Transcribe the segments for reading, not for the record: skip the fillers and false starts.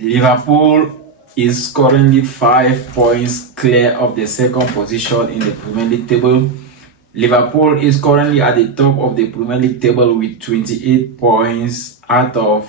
Liverpool is currently 5 points clear of the second position in the Premier League table. Liverpool is currently at the top of the Premier League table with 28 points out of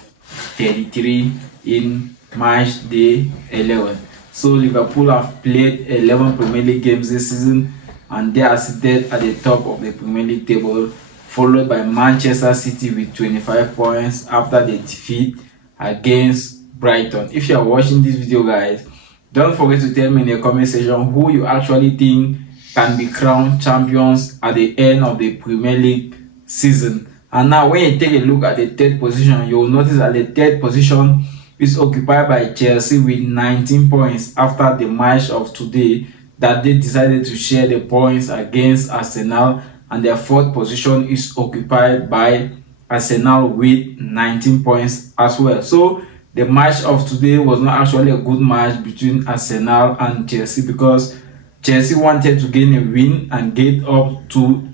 33 in match day 11. So Liverpool have played 11 Premier League games this season and they are seated at the top of the Premier League table, followed by Manchester City with 25 points after the defeat against Brighton. If you are watching this video, guys, don't forget to tell me in the comment section who you actually think can be crowned champions at the end of the Premier League season. And now when you take a look at the third position, you will notice that the third position is occupied by Chelsea with 19 points after the match of today that they decided to share the points against Arsenal, and their fourth position is occupied by Arsenal with 19 points as well. So the match of today was not actually a good match between Arsenal and Chelsea because Chelsea wanted to gain a win and get up to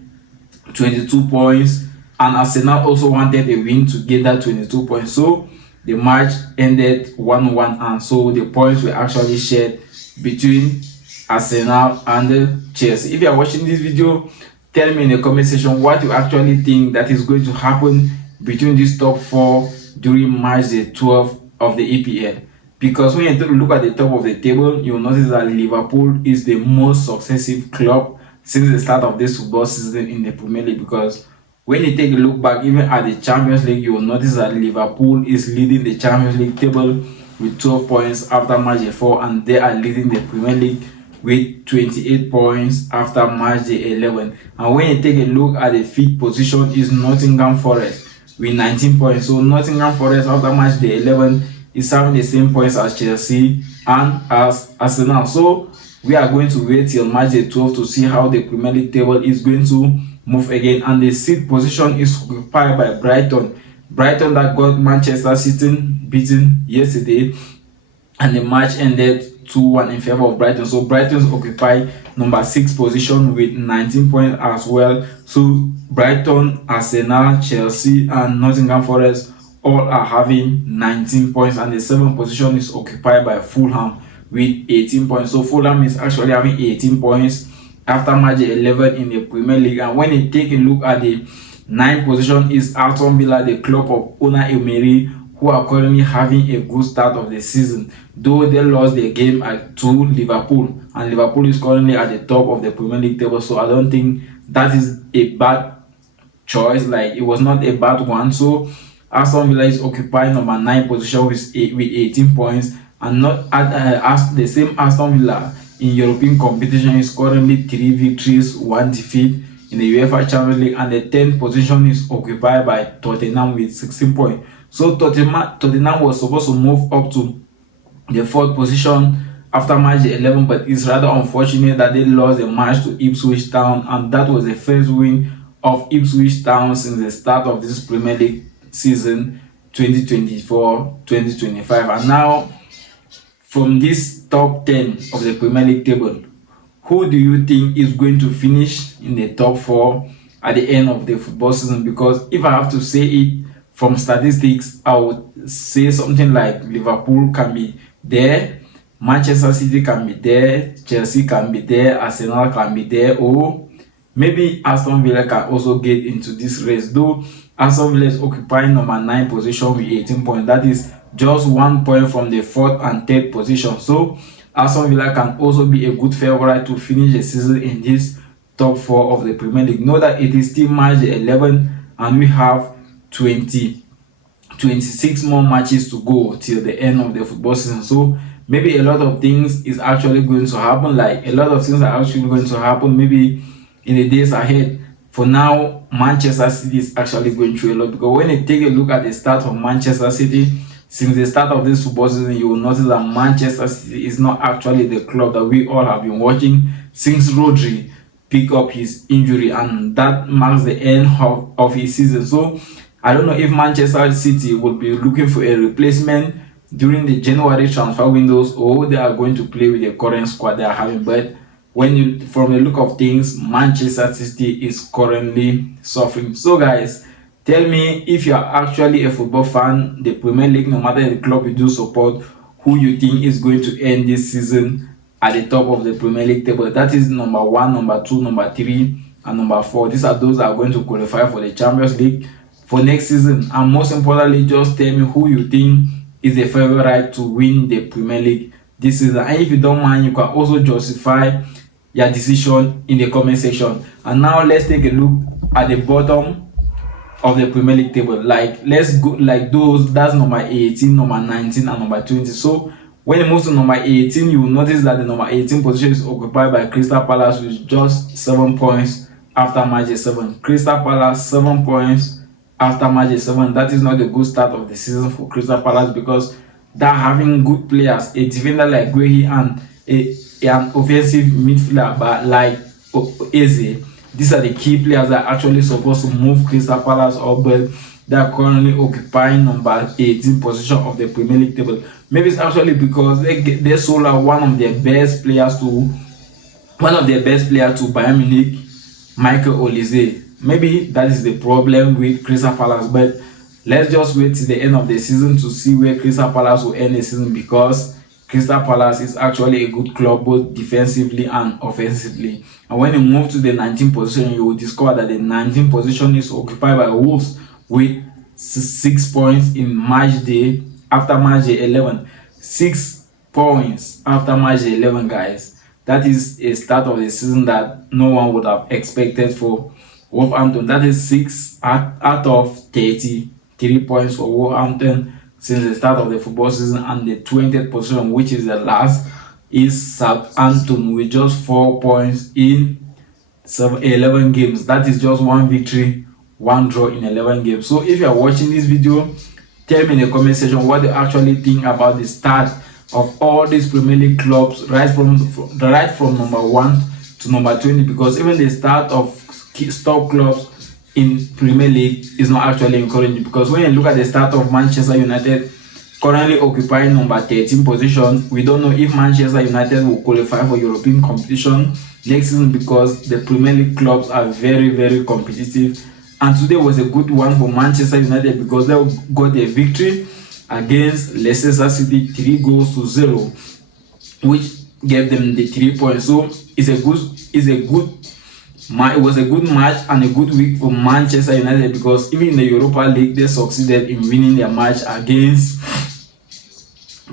22 points, and Arsenal also wanted a win to get that 22 points. So the match ended 1-1, and so the points were actually shared between Arsenal and Chelsea. If you are watching this video, tell me in the comment section what you actually think that is going to happen between these top four during match day 12 of the EPL. Because when you take a look at the top of the table, you'll notice that Liverpool is the most successive club since the start of this football season in the Premier League. Because when you take a look back even at the Champions League, you will notice that Liverpool is leading the Champions League table with 12 points after match day 4, and they are leading the Premier League with 28 points after match day 11. And when you take a look at the fifth position is Nottingham Forest with 19 points. So Nottingham Forest after match day 11 is having the same points as Chelsea and as Arsenal. So we are going to wait till match day 12 to see how the Premier League table is going to move again. And the sixth position is occupied by Brighton. Brighton that got Manchester City beaten yesterday, and the match ended 2-1 in favor of Brighton. So Brighton's occupy number 6 position with 19 points as well. So Brighton, Arsenal, Chelsea and Nottingham Forest all are having 19 points, and the 7th position is occupied by Fulham with 18 points. So Fulham is actually having 18 points after match 11 in the Premier League. And when you take a look at the 9th position is Aston Villa, the club of Unai Emery, who are currently having a good start of the season, though they lost their game to Liverpool, and Liverpool is currently at the top of the Premier League table. So I don't think that is a bad choice, like it was not a bad one. So Aston Villa is occupying number 9 position with 18 points, and not as the same Aston Villa in European competition is currently 3 victories, 1 defeat in the UEFA Champions League, and the 10th position is occupied by Tottenham with 16 points. So Tottenham was supposed to move up to the 4th position after match 11, but it's rather unfortunate that they lost the match to Ipswich Town, and that was the first win of Ipswich Town since the start of this Premier League season 2024-2025. And now from this top 10 of the Premier League table, who do you think is going to finish in the top 4 at the end of the football season? Because if I have to say it from statistics, I would say something like Liverpool can be there, Manchester City can be there, Chelsea can be there, Arsenal can be there, or maybe Aston Villa can also get into this race. Though Aston Villa is occupying number 9 position with 18 points. That is just 1 point from the 4th and 3rd position. So Aston Villa can also be a good favorite to finish the season in this top 4 of the Premier League. Know that it is still match 11 and we have 26 more matches to go till the end of the football season. So maybe a lot of things is actually going to happen, like a lot of things are actually going to happen maybe in the days ahead. For now, Manchester City is actually going through a lot, because when you take a look at the start of Manchester City since the start of this football season, you will notice that Manchester City is not actually the club that we all have been watching since Rodri picked up his injury, and that marks the end of his season. So I don't know if Manchester City will be looking for a replacement during the January transfer windows, or they are going to play with the current squad they are having. But from the look of things, Manchester City is currently suffering. So guys, tell me if you are actually a football fan, the Premier League, no matter the club you do support, who you think is going to end this season at the top of the Premier League table. That is number 1, number 2, number 3, and number 4. These are those that are going to qualify for the Champions League for next season. And most importantly, just tell me who you think is the favorite to win the Premier League this season. And if you don't mind, you can also justify your decision in the comment section. And now let's take a look at the bottom of the Premier League table. Like, let's go like those, that's number 18, number 19, and number 20. So when you move to number 18, you will notice that the number 18 position is occupied by Crystal Palace with just 7 points after match day 7. Crystal Palace 7 points after match day 7. That is not a good start of the season for Crystal Palace, because they're having good players, a defender like Guehi and an offensive midfielder but like Eze. These are the key players that are actually supposed to move Crystal Palace up, but they are currently occupying number 18 position of the Premier League table. Maybe it's actually because they sold out one of their best players to Bayern Munich, Michael Olise. Maybe that is the problem with Crystal Palace, but let's just wait till the end of the season to see where Crystal Palace will end the season, because Crystal Palace is actually a good club both defensively and offensively. And when you move to the 19th position, you will discover that the 19th position is occupied by Wolves with 6 points in match day after match day 11. 6 points after match day 11, guys. That is a start of the season that no one would have expected for Wolverhampton. That is 6 out of 33 points for Wolverhampton since the start of the football season. And the 20th position, which is the last, is Southampton with just 4 points in 11 games. That is just 1 victory, 1 draw in 11 games. So if you are watching this video, tell me in the comment section what you actually think about the start of all these Premier League clubs, right from number 1 to number 20, because even the start of top clubs in Premier League is not actually encouraging, because when you look at the start of Manchester United, currently occupying number 13 position, we don't know if Manchester United will qualify for European competition next season, because the Premier League clubs are very, very competitive. And today was a good one for Manchester United, because they got a victory against Leicester City 3-0, which gave them the 3 points. So it was a good match and a good week for Manchester United, because even in the Europa League they succeeded in winning their match against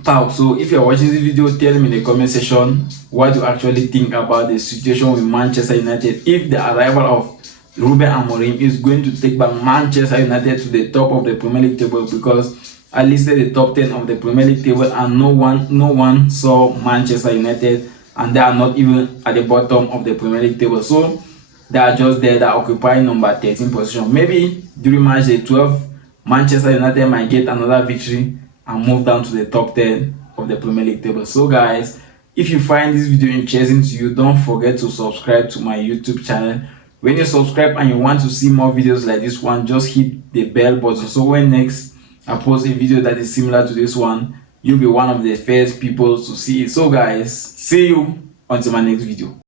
PAOK. So if you're watching this video, tell me in the comment section what you actually think about the situation with Manchester United, if the arrival of Ruben Amorim is going to take back Manchester United to the top of the Premier League table, because I listed the top 10 of the Premier League table and no one saw Manchester United, and they are not even at the bottom of the Premier League table. So they are just there, that occupying number 13 position. Maybe during match day 12, Manchester United might get another victory and move down to the top 10 of the Premier League table. So guys, if you find this video interesting to you, don't forget to subscribe to my YouTube channel. When you subscribe and you want to see more videos like this one, just hit the bell button, so when next I post a video that is similar to this one, you'll be one of the first people to see it. So guys, see you until my next video.